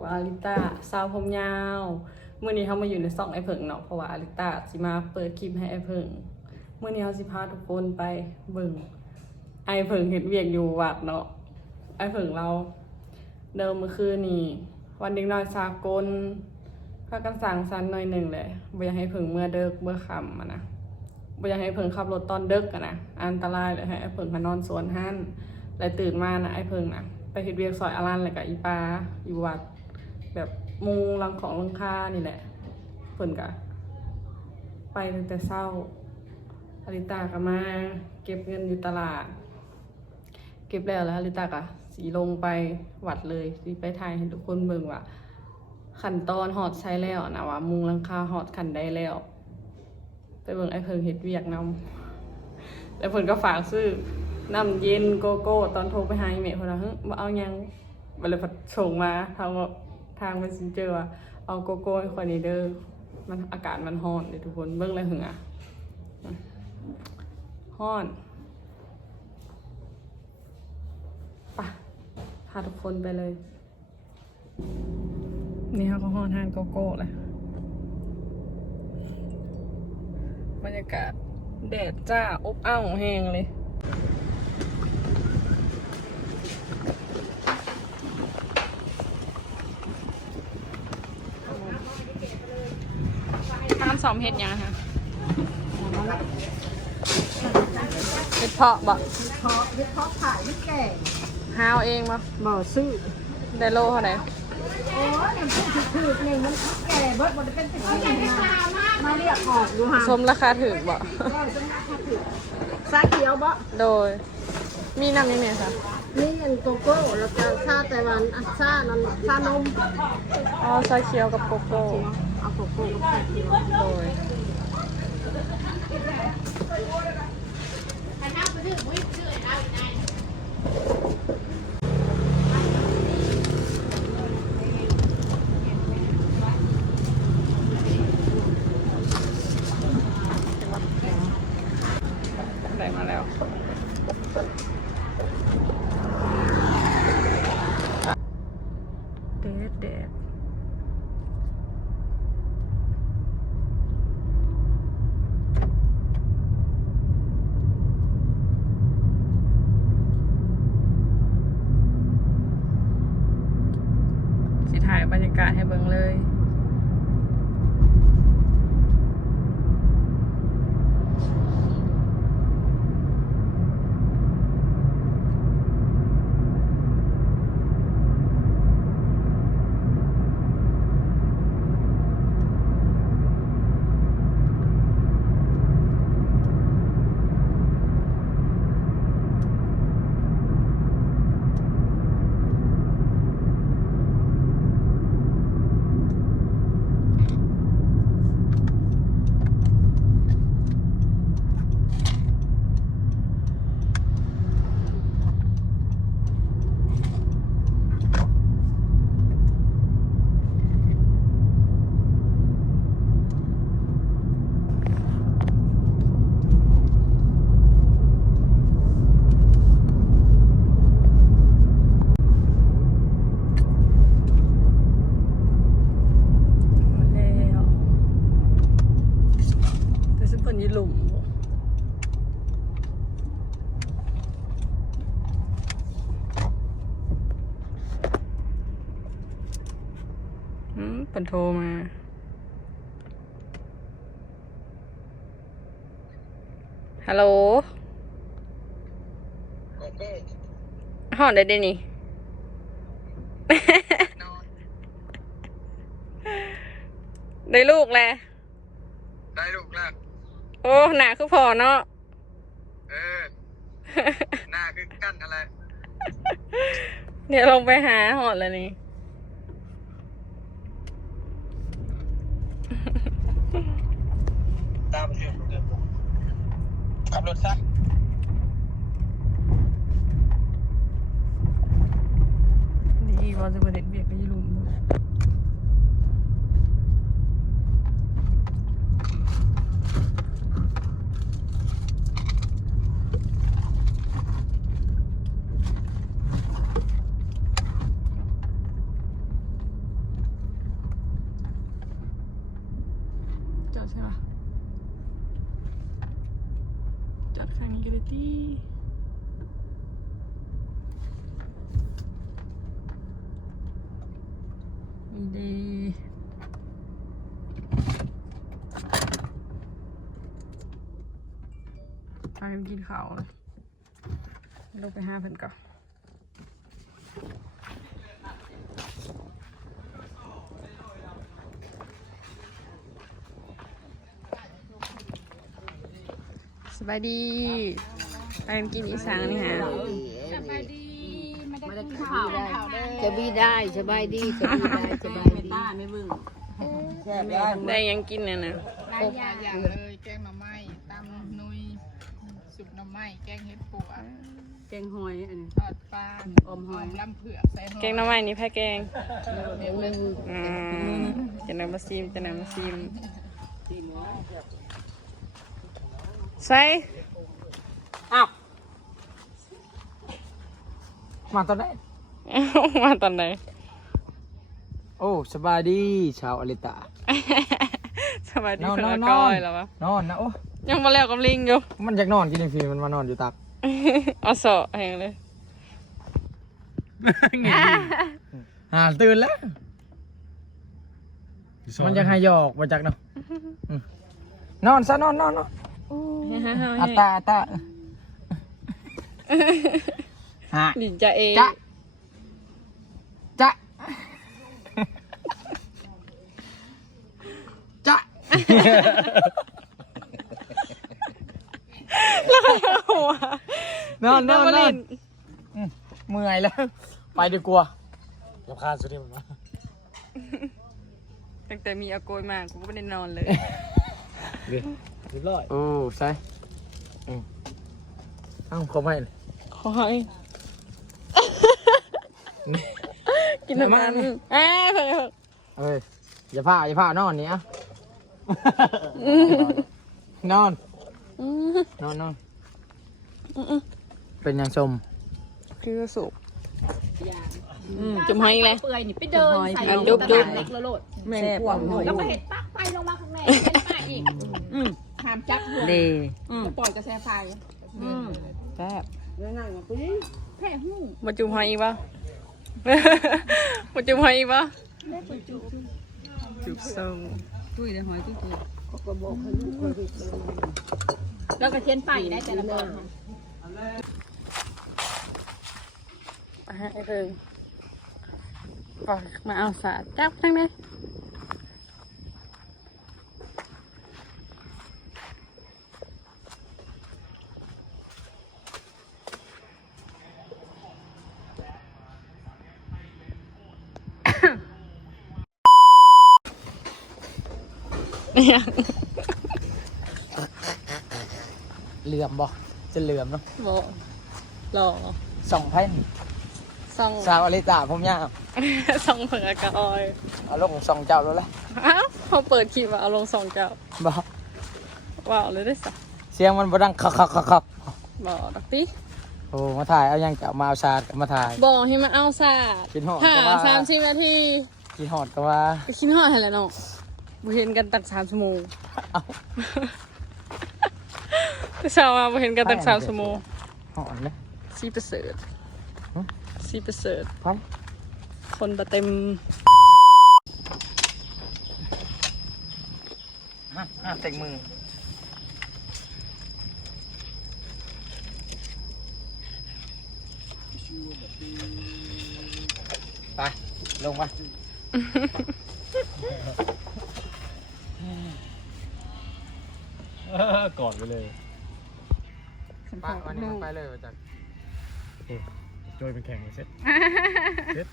ว่าอาริต้าสาวผมยาวเมื่อนี้เขามาอยู่ในซ่องไอเพิงเนาะเพราะว่าอาริต้าสิมาเปิดคลิปให้ไอเพิงเมื่อนี้เขาสิพาทุกคนไปเบิ่งไอเพิงเห็นเวียกอยู่วัดเนาะไอเพิงเราเดิมเมื่อคืนนี้วันเด็กน้อยสากลพากันสั่งสันหน่อยหนึ่งเลยบ่อยากให้เพิงเมื่อเดิกเมื่อค่ำอะนะบ่อยากให้เพิงขับรถตอนเดึกอะนะอันตรายเลยให้ไอเพิงมานอนสวนหันแล้วตื่นมานะไอเพิงนะไปเฮ็ดเวียกซอยอารันเลยกับอีปาอยู่วัด แบบมุงรังของรังคานี่แหละเพิ่นกะ ไปตั้งแต่เช้าอลิตาก็มา เก็บเงินอยู่ตลาด เก็บแล้วแล้วอลิตากะสีลงไปวัดเลยสีไปถ่ายให้ทุกคนเบิ่งว่าขั้นตอนหอดใช้แล้วนะว่ามุงรังคาหอดขันได้แล้ว ไปเบิ่งไอ้เพิ่งเฮ็ดเวียกนำแล้วเพิ่นก็ฝากซื้อน้ำเย็นโกโก้ตอนโทรไปหาเมลเพิ่นว่าเฮ้ยบ่เอายังบัดเลยเพิ่นส่งมาทางว่า ทาง Messenger ว่าเอาโกโก้ให้คนนี้เด้อมันอากาศมันร้อนเด้อทุกคนเบิ่งเลยหึงอะร้อนปะพาทุกคนไปเลย นี่เขาก็ฮ้อนทานโกโก้เลยบรรยากาศแดดจ้าอบอ้าวแห้งเลย สอมเห็ดยังคะเห็ดเพาะบ่เพาะเฮ็ดเพาะขายไม่แก่หาวเองบ่บ่ซื้อได้โลเท่าไหร่โอ้ยมันพูดถูกๆนี่มันแก่เบิดบ่ได้เป็นสิบปีนะมาเรียกออกดูห่าสมราคาถึงบ่ซาเขียวบ่โดย มีน้ำยังไงคะนี่อันโกโก้แล้วก็ชาไต้หวันอันชานั่นชานมอ๋อชาเขียวกับโกโก้ เอาโกโก้กับไข่เขียวโดยได้ ฮัลโหลโกโก้หอนได้เดนี่นอนได้ลูกแล้วได้ลูกแล้วโอ้หนาคือพอเนาะเออหน้าคือกั้นอะไรเดี๋ยวลงไปหาหอดแล้วนี่ ตามเรื่อง ขับรถซะดีว่าจะประเด็นเบียกไปยี่หลุม อดใช่ปะจอดข้างนี้ก็ได้ตีนี่ดี ไปกินข้าวเลยลงไปห้าเพิ่นก่อนสบายดีไปกินอีสานนี่ฮะไม่ได้ข่าวได้จะบีได้สบายดีสบายได้สบายดีได้ยังกินเนี่ยนะหลายอย่าง ตำนุยสุปหน่อไม้แกงเห็ดปัวแกงหอยอันนี้ทอดปลาอมหอยลำเผือกใส่หอแกงหน้ำไม้นี่แพ้แกงเดี๋ยวหนึ่งอืมจะนำมาซิมจะนำมาซิมใส่อ้าวมาตอนไหนมาตอนไหนโอ้สบายดีชาวอลิตาสบายดีนอนเพิ่นนอนละก้อยแล้ววะ นอนนะโอ้ ยังมาแล้วกับลิงอยู่ มันอยากนอนกินยังฟีมันมานอนอยู่ตัก เอาเสาะแหงเลย อ่าตื่นแล้ว มันยังให้หยอกมาจากเนาะอืมนอนซะนอนนอนนอนอัตตาอัตตาฮะ ดิจะเองจ๊ะจ๊ะจ๊ะ หัวนอนนอนนลิอนอืมเมื่อยแล้ว ไปดีกว่าเดี๋ยวข้าสุดที่มันมาตั้งแต่มีอาโกยมากูก็ไม่ได้นอนเลยเรียบร้อยโอ้ใช่อืมเอ้าเขาไม่เลยคอยกินน้ำมันเอ้ยเพิ่นเอ้ยอย่าผ้าอย่าผ้านอนนี่อะนอนอืม นอนนอนอืมอืมเป็นยังชมคือสุกจุ่มหอยอีกเลยเปื่อยนี่ไปเดินใส่อันดุ๊บดุ๊บละโลดแม่พวงหอยแล้วก็เห็นปักไฟลงมาข้างในเป็นป้าอีกห้ามจับหัวเดปล่อยกระแสไฟแซ่บมาจุ่มหอยอีกปะมาจุ่มหอยอีกปะจุ่มส่งตุ้ยได้หอยตุ้ย ตุ้ยแล้วก็เทียนไฟได้แต่ละคนอะไอ้เพิ่งก่อนมาเอาสาจับทั้งนี้ เนี่ยเหลื่อมบ่จะเหลื่อมเนาะโบหล่อสองแผ่นส่องสาวอลิตาผมยาวส่องเผือกกะออยเอาลงสองเจ้าแล้วแหละอ้าวพอเปิดคลิปอะเอาลงสองเจ้าบ่ว้าวเลยได้สักเสียงมันบ่ดังคักคักคักคักบอกดักติโอ้มาถ่ายเอายังจะเอามาเอาชาดก็มาถ่ายบอกให้มาเอาสาดคิดฮอดหาก็ว่าสามสิบนาทีกินหอดก็ว่าไปคิดฮอดให้แล้วเนาะ บ่เห็นกันตั้งสามชั่วโมงเอาแต่เช้ามาบ่เห็นกันตั้งสามชั่วโมงหอดเลยซีประเสริฐฮะซีประเสริฐพันคนบะเต็มอะอะเต็งมือไป ลงไป ก่อนไปเลยไปวันนี้ไปเลยจากโจยเป็นแข่งเสร็จเสร็จ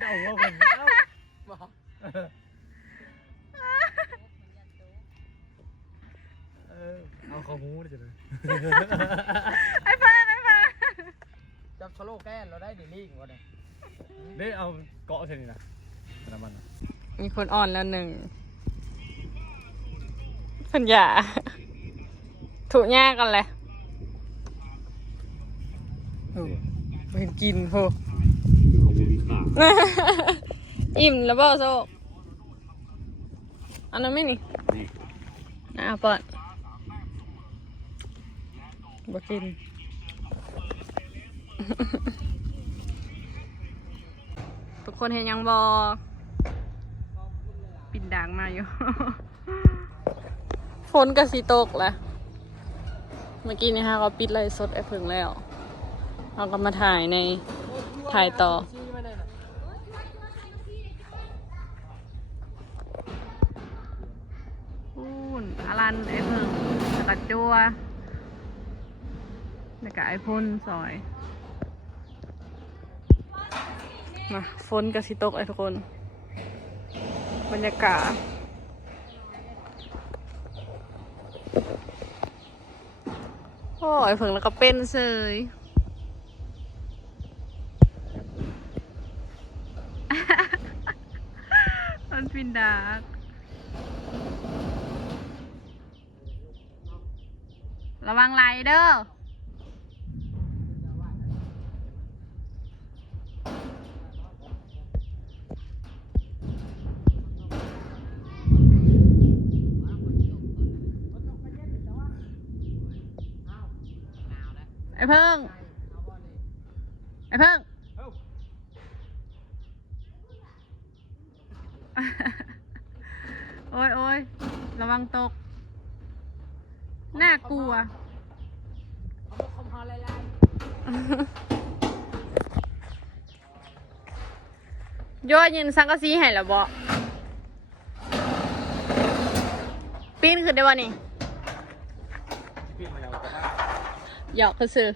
เดาว่ากันเอาเขาหูได้จ้ะจับสโลแกนเราได้เดลี่กว่าเนี่ยเด้เอาเกาะเท่านี้นะน้ำมันมีคนอ่อนแล้วหนึ่ง พันยาถูกแย่กันเลยเห็นกินโหอิ่มแล้วบ่โซอันนั้นไม่นี่อะเปิดบ่กินทุกคนเห็นยังบอปิดด่างมาอยู่ ฝนกับสีตกแหละเมื่อกี้นี่ฮะก็ปิดไลฟ์สดไอ้เพิ่งแล้วเราก็มาถ่ายในถ่ายต่อพูนอลันไอ้เพิ่งแล้วกัจัวแล้วก็ไอ้พ่นซอยมาฝนกับสิตกไอ้ทุกคน บรรยากาศ โอ้ยเพิ่งแล้วก็เป็นเซยมันฟินดาร์กระวังไหลเด้อ อ้เพิ่ง ไอ้เพิ่ง โอ้ยโอ้ยระวังตก น่ากลัวโยอยินสังกะสีให้แล้วบ่ปีนขึ้นได้บ่นี่ หยอกคือซื้อ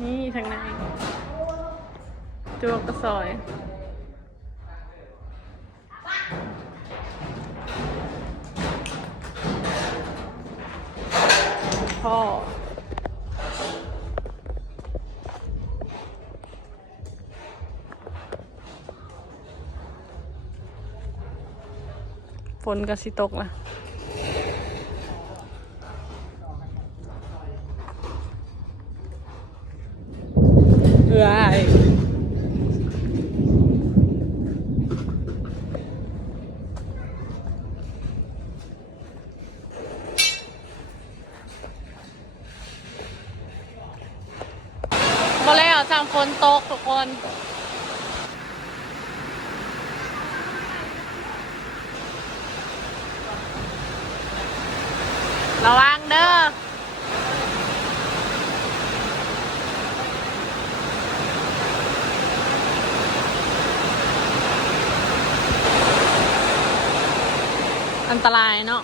นี่ทางในจวกกระซอยพ่อ ฝนกับสิตกละเอื้อยมาแล้วจำฝนตกทุกคน ระวังเด้ออันตรายเนาะ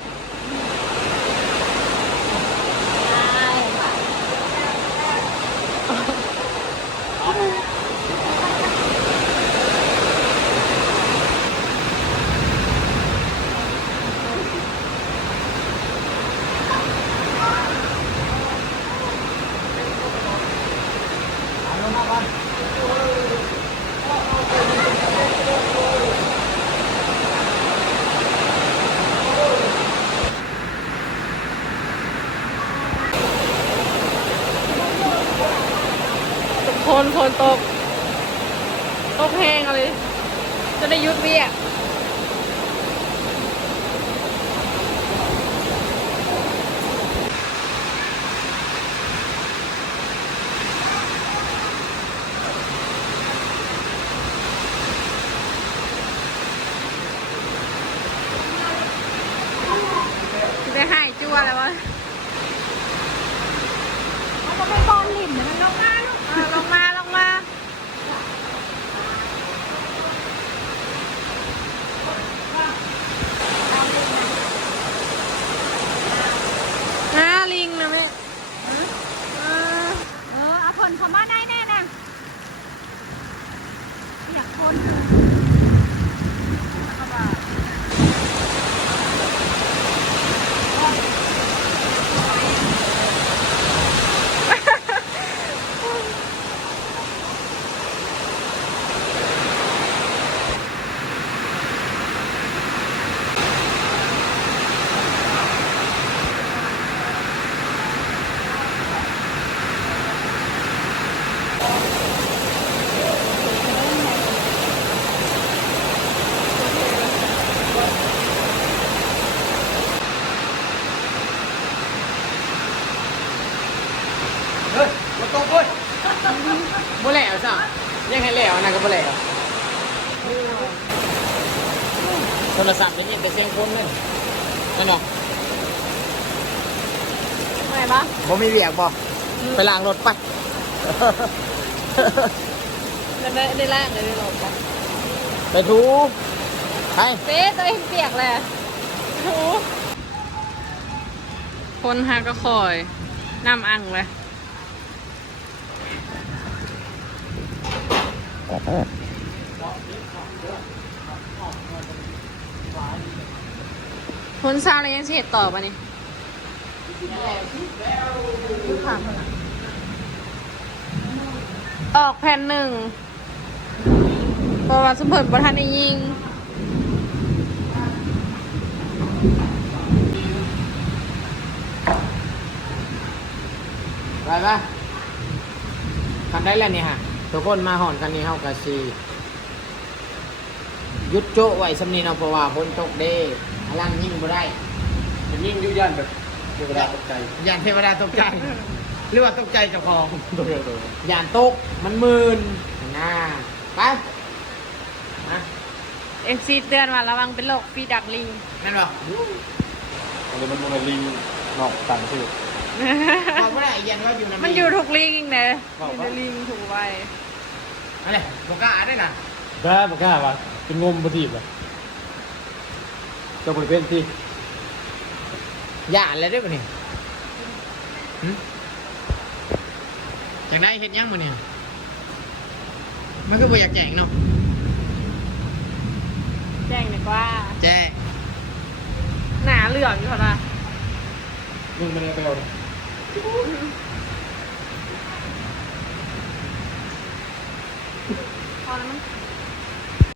ซะยังให้แล้วนนั้นก็บ่แล้วโทรศัพท์นี่ยิงแต่เสียงคนนั่นนั่นเนาะไงปะบ่มีเวียกบ่ไปล้างรถไปได้ได้ได้แรกเลยได้ลงปไปถูไปเป๊ตัวเองเปียกเลยโอ้คนหาก็คอยน้ำอังเลย คนเศร้าเลยยังสิเห็ดต่อปะนี่ออกแผ่นหนึ่งเพระว่าสมเปิดประธานได้ยิงไปปะทำได้แล้วนี่ฮะ ทุกคนมาหอนกันนี่เฮากะซีหยุดโจะไว้สำนีเนาะเพราะว่าฝนตกเด้อลังยิ่งบ่ได้มันยิ่งยุ่ยย่านแบบเทวดาตกใจยานเทวดาตกใจ หรือว่าตกใจเจ้าของตัวเดียวตัวยานตกมันมืนน่าไปมาเอ็นซีเตือนว่าระวังเป็นโรคฟีดักลิงนั่นหรออะไรมันมันลิงนอกต่างชื่อบอกไม่ได้ยันว่าอยู่ในมันอยู่ถูกลิงเนอะบอกอยู่ว่าในลิงถูกไว้ อะไรบอกกล้าได้น่ะกล้าบอกกล้าวะเป็นงมปฏิบอะเจะบริเวณที่ยานอะไรได้ปะเนี่ยหึจากได้เห็นยังมาเนี่ยมันก็บ่อยากแจงเนาะแจ้งดีกว่าแจ้งหนาเหลืองอยู่เท่าไหร่มึงไม่ได้ไปเอาเ করানো